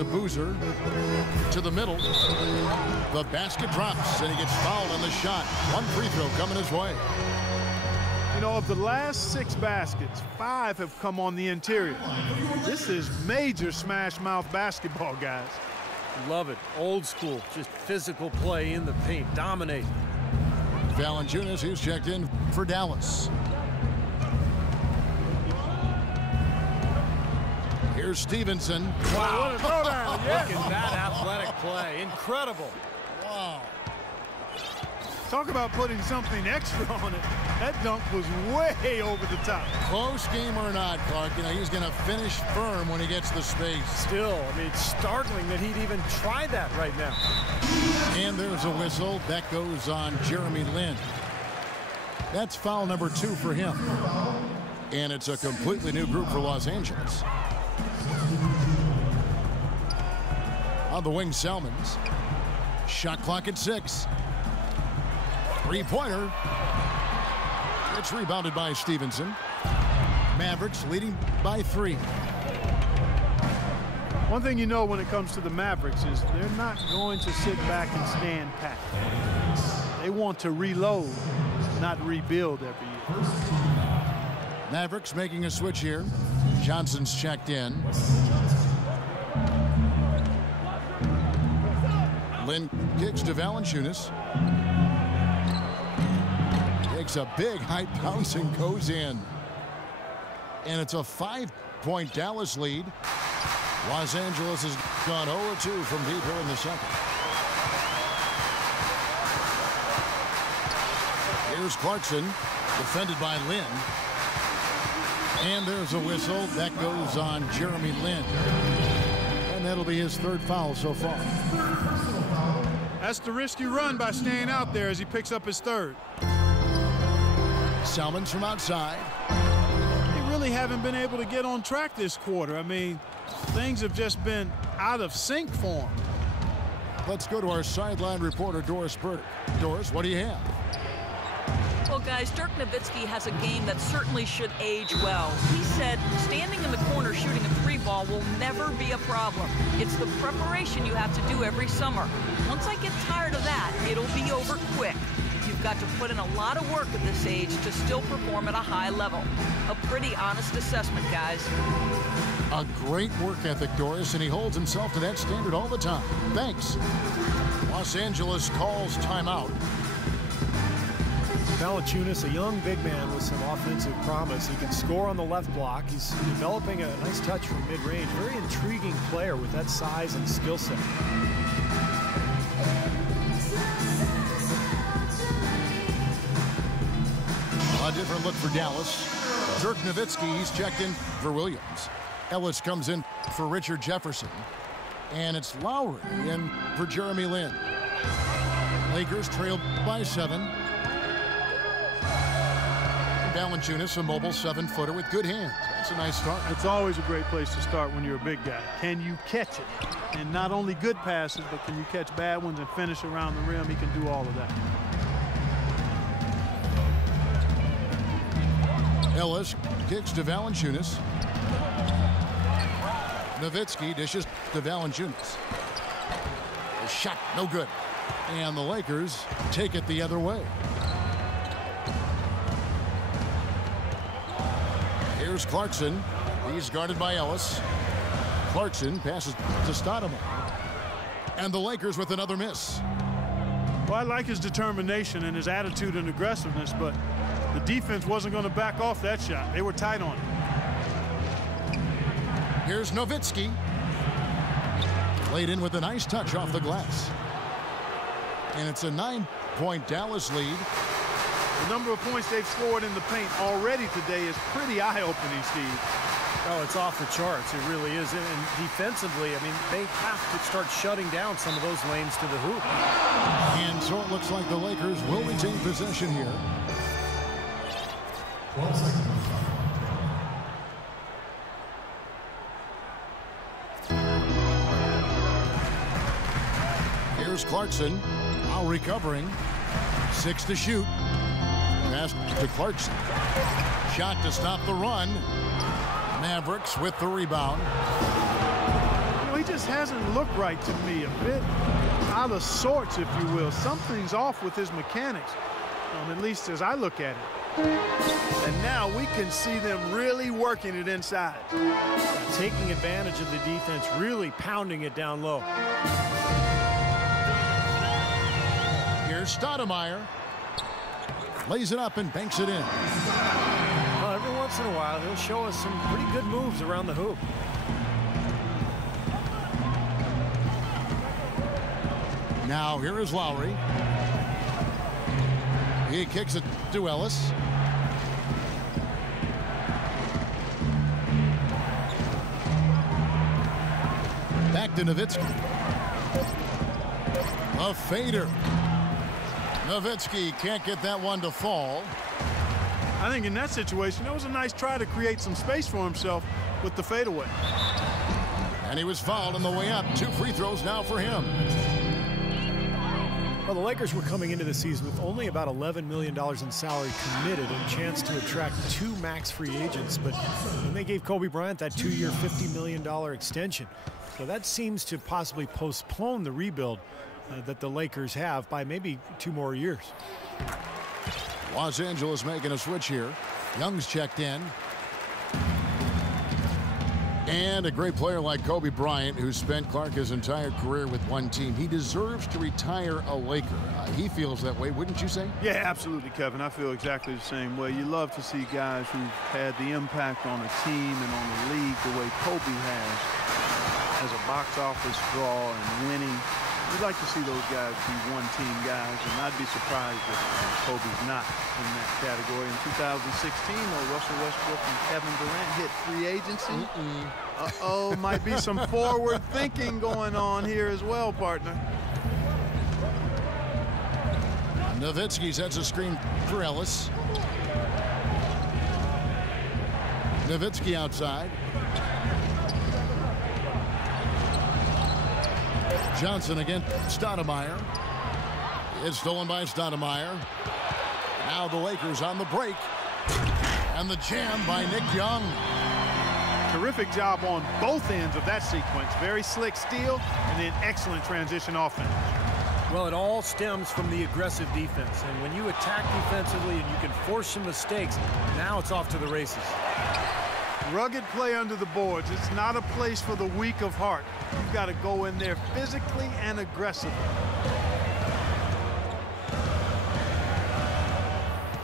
to Boozer. To the middle. The basket drops, and he gets fouled on the shot. One free throw coming his way. You know, of the last 6 baskets, 5 have come on the interior. This is major smash mouth basketball, guys. Love it. Old school, just physical play in the paint, dominate. Valanciunas, who's checked in for Dallas. Here's Stevenson. Wow, what a throwdown. Yes. Look at that athletic play. Incredible. Wow. Talk about putting something extra on it. That dunk was way over the top. Close game or not, Clark, you know, he's going to finish firm when he gets the space. Still, I mean, it's startling that he'd even try that right now. And there's a whistle. That goes on Jeremy Lin. That's foul number 2 for him. And it's a completely new group for Los Angeles. On the wing, Salmons. Shot clock at 6. Three-pointer. It's rebounded by Stevenson. Mavericks leading by 3. One thing you know when it comes to the Mavericks is they're not going to sit back and stand pat. They want to reload, not rebuild every year. Mavericks making a switch here. Johnson's checked in. Lin kicks to Valanciunas. Takes a big height bounce and goes in. And it's a 5-point Dallas lead. Los Angeles has gone 0-2 from deep here in the second. Here's Clarkson, defended by Lin. And there's a whistle. That goes on Jeremy Lin. And that'll be his 3rd foul so far. That's the risky run by staying out there as he picks up his 3rd. Salmons from outside. They really haven't been able to get on track this quarter. I mean, things have just been out of sync for him. Let's go to our sideline reporter, Doris Burdick. Doris, what do you have? Well, guys, Dirk Nowitzki has a game that certainly should age well. He said standing in the corner shooting a 3-ball will never be a problem. It's the preparation you have to do every summer. Once I get tired of that, it'll be over quick. You've got to put in a lot of work at this age to still perform at a high level. A pretty honest assessment, guys. A great work ethic, Doris, and he holds himself to that standard all the time. Thanks. Los Angeles calls timeout. Valanciunas, a young big man with some offensive promise. He can score on the left block. He's developing a nice touch from mid-range. Very intriguing player with that size and skill set. A different look for Dallas. Dirk Nowitzki, he's checked in for Williams. Ellis comes in for Richard Jefferson. And it's Lowry in for Jeremy Lin. Lakers trail by 7. Valanciunas, a mobile 7-footer with good hands. That's a nice start. It's always a great place to start when you're a big guy. Can you catch it? And not only good passes, but can you catch bad ones and finish around the rim? He can do all of that. Ellis kicks to Valanciunas. Nowitzki dishes to Valanciunas. The shot, no good. And the Lakers take it the other way. Here's Clarkson. He's guarded by Ellis. Clarkson passes to Stoudemire. And the Lakers with another miss. Well, I like his determination and his attitude and aggressiveness, but the defense wasn't going to back off that shot. They were tight on it. Here's Nowitzki. Laid in with a nice touch off the glass. And it's a 9-point Dallas lead. The number of points they've scored in the paint already today is pretty eye-opening, Steve. Oh, it's off the charts. It really is. And defensively, I mean, they have to start shutting down some of those lanes to the hoop. And so it looks like the Lakers will retain possession here. 12 seconds. Here's Clarkson, now recovering. 6 to shoot. Pass to Clarkson. Shot to stop the run. Mavericks with the rebound. You know, he just hasn't looked right to me. A bit out of sorts, if you will. Something's off with his mechanics, at least as I look at it. And now we can see them really working it inside. Taking advantage of the defense, really pounding it down low. Here's Stoudemire. Lays it up and banks it in. Well, every once in a while, he'll show us some pretty good moves around the hoop. Now here is Lowry. He kicks it to Ellis. Back to Nowitzki. A fader. Nowitzki can't get that one to fall. I think in that situation, that was a nice try to create some space for himself with the fadeaway. And he was fouled on the way up. 2 free throws now for him. Well, the Lakers were coming into the season with only about $11 million in salary committed and a chance to attract 2 max free agents. But when they gave Kobe Bryant that 2-year, $50 million extension. So that seems to possibly postpone the rebuild that the Lakers have by maybe 2 more years. Los Angeles making a switch here. Young's checked in. And a great player like Kobe Bryant, who spent Clark his entire career with one team, he deserves to retire a Laker. He feels that way, wouldn't you say? Yeah, absolutely, Kevin. I feel exactly the same way. You love to see guys who've had the impact on a team and on the league the way Kobe has, as a box office draw and winning. We'd like to see those guys be one-team guys, and I'd be surprised if Kobe's not in that category. In 2016, though, Russell Westbrook and Kevin Durant hit free agency. Uh-oh, might be some forward thinking going on here as well, partner. Nowitzki sets a screen for Ellis. Nowitzki outside. Johnson against Stoudemire. It's stolen by Stoudemire. Now the Lakers on the break. And the jam by Nick Young. Terrific job on both ends of that sequence. Very slick steal and then excellent transition offense. Well, it all stems from the aggressive defense. And when you attack defensively and you can force some mistakes, now it's off to the races. Rugged play under the boards. It's not a place for the weak of heart. You've got to go in there physically and aggressively.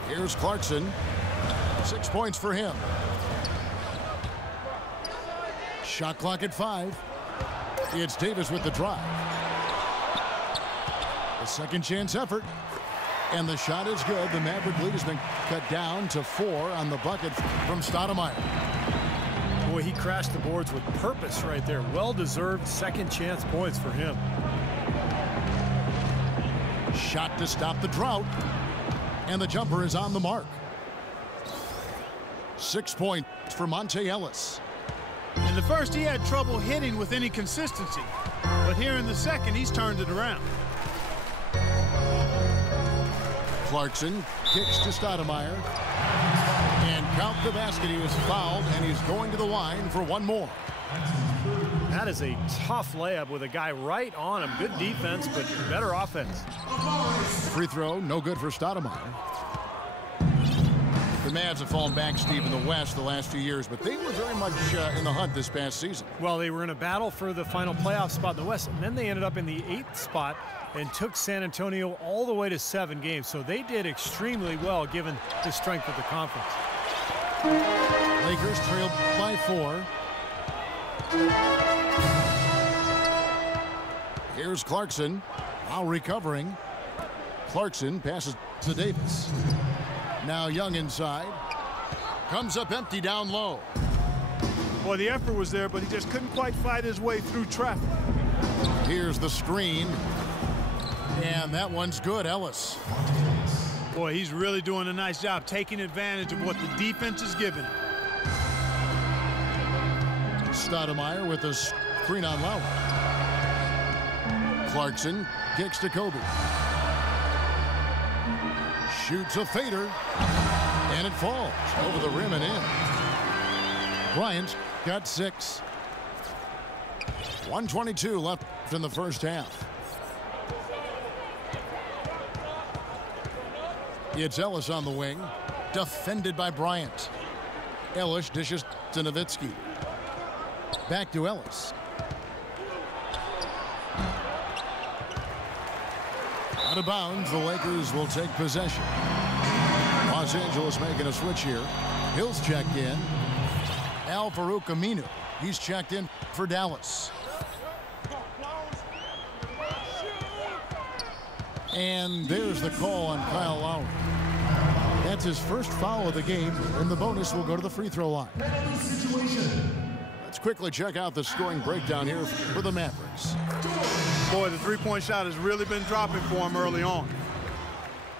Here's Clarkson. 6 points for him. Shot clock at 5. It's Davis with the drive. A second chance effort. And the shot is good. The Maverick lead has been cut down to 4 on the bucket from Stoudemire. Boy, he crashed the boards with purpose right there. Well-deserved second chance points for him. Shot to stop the drought. And the jumper is on the mark. 6 points for Monte Ellis. In the first, he had trouble hitting with any consistency. But here in the second, he's turned it around. Clarkson kicks to Stoudemire. And count the basket. He was fouled, and he's going to the line for one more. That is a tough layup with a guy right on him. Good defense, but better offense. Free throw, no good for Stoudemire. The Mavs have fallen back, Steve, in the West the last few years, but they were very much in the hunt this past season. Well, they were in a battle for the final playoff spot in the West, and then they ended up in the 8th spot and took San Antonio all the way to 7 games. So they did extremely well given the strength of the conference. Lakers trailed by 4. Here's Clarkson. Now recovering. Clarkson passes to Davis. Now Young inside. Comes up empty down low. Boy, the effort was there, but he just couldn't quite fight his way through traffic. Here's the screen. And that one's good, Ellis. Boy, he's really doing a nice job taking advantage of what the defense is giving him. Stoudemire with a screen on Lowry. Clarkson kicks to Kobe. Shoots a fader. And it falls over the rim and in. Bryant's got 6. 1:22 left in the first half. It's Ellis on the wing, defended by Bryant. Ellis dishes to Nowitzki. Back to Ellis. Out of bounds, the Lakers will take possession. Los Angeles making a switch here. Hill's checked in. Al-Farouq Aminu, he's checked in for Dallas. And there's the call on Kyle Lowry. That's his first foul of the game, and the bonus will go to the free throw line. Let's quickly check out the scoring breakdown here for the Mavericks. Boy, the three-point shot has really been dropping for him early on.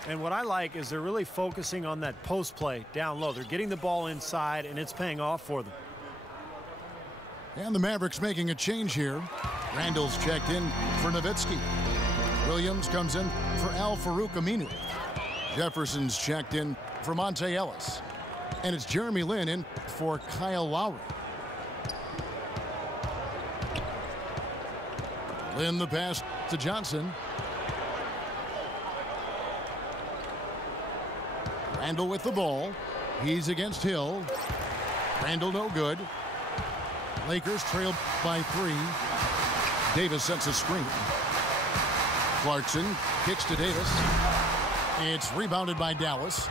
And what I like is they're really focusing on that post play down low. They're getting the ball inside, and it's paying off for them. And the Mavericks making a change here. Randall's checked in for Nowitzki. Williams comes in for Al-Farouq Aminu. Jefferson's checked in for Monte Ellis. And it's Jeremy Lin in for Kyle Lowry. Lin the pass to Johnson. Randall with the ball. He's against Hill. Randall no good. Lakers trailed by 3. Davis sets a screen. Clarkson kicks to Davis. It's rebounded by Dallas.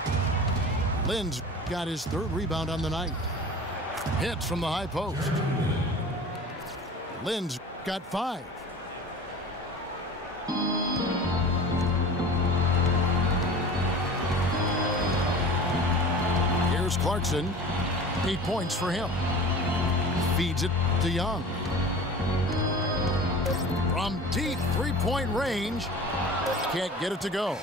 Lin's got his 3rd rebound on the night. Hits from the high post. Lin's got 5. Here's Clarkson. 8 points for him. Feeds it to Young. From deep three-point range. Can't get it to go.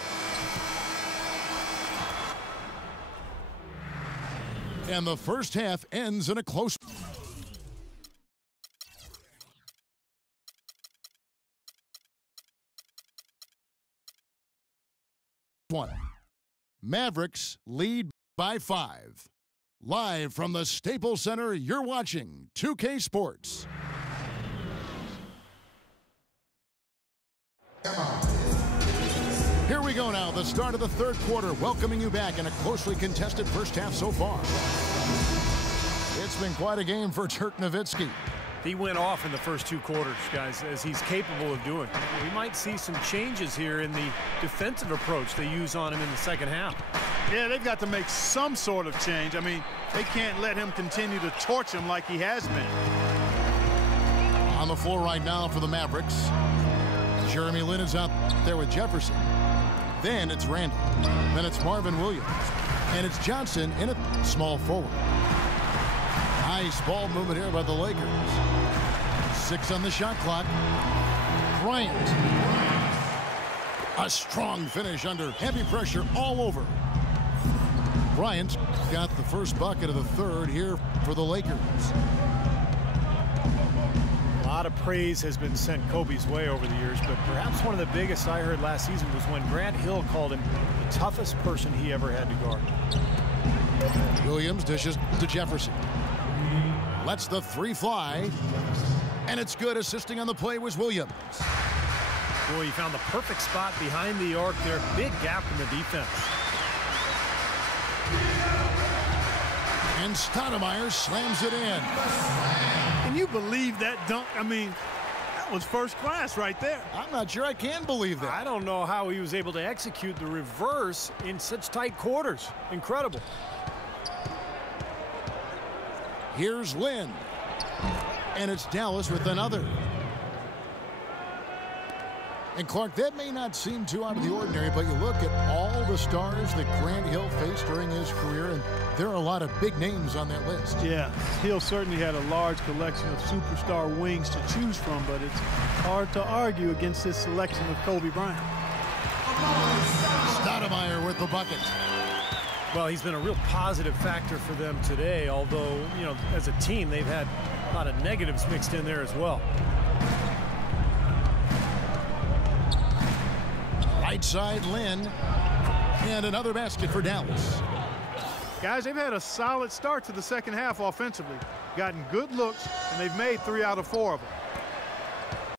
And the first half ends in a close one. Mavericks lead by 5. Live from the Staples Center, you're watching 2K Sports. Here we go now, the start of the 3rd quarter, welcoming you back in a closely contested first half so far. It's been quite a game for Dirk Nowitzki. He went off in the first 2 quarters, guys, as he's capable of doing. We might see some changes here in the defensive approach they use on him in the second half. Yeah, they've got to make some sort of change. I mean, they can't let him continue to torch him like he has been. On the floor right now for the Mavericks, Jeremy Lin is out there with Jefferson. Then it's Randall. Then it's Marvin Williams. And it's Johnson in a small forward. Nice ball movement here by the Lakers. 6 on the shot clock. Bryant. A strong finish under heavy pressure all over. Bryant got the first bucket of the 3rd here for the Lakers. A lot of praise has been sent Kobe's way over the years, but perhaps one of the biggest I heard last season was when Grant Hill called him the toughest person he ever had to guard. Williams dishes to Jefferson. Lets the 3 fly. And it's good. Assisting on the play was Williams. Boy, he found the perfect spot behind the arc there. Big gap in the defense. And Stoudemire slams it in. Can you believe that dunk? I mean, that was first class right there. I'm not sure I can believe that. I don't know how he was able to execute the reverse in such tight quarters. Incredible. Here's Lin. And it's Dallas with another. And Clark, that may not seem too out of the ordinary, but you look at all the stars that Grant Hill faced during his career, and there are a lot of big names on that list. Yeah, Hill certainly had a large collection of superstar wings to choose from, but it's hard to argue against this selection of Kobe Bryant. Stoudemire with the bucket. Well, he's been a real positive factor for them today, although, you know, as a team, they've had a lot of negatives mixed in there as well. Right side, Lin. And another basket for Dallas. Guys, they've had a solid start to the second half offensively. Gotten good looks, and they've made 3 out of 4 of them.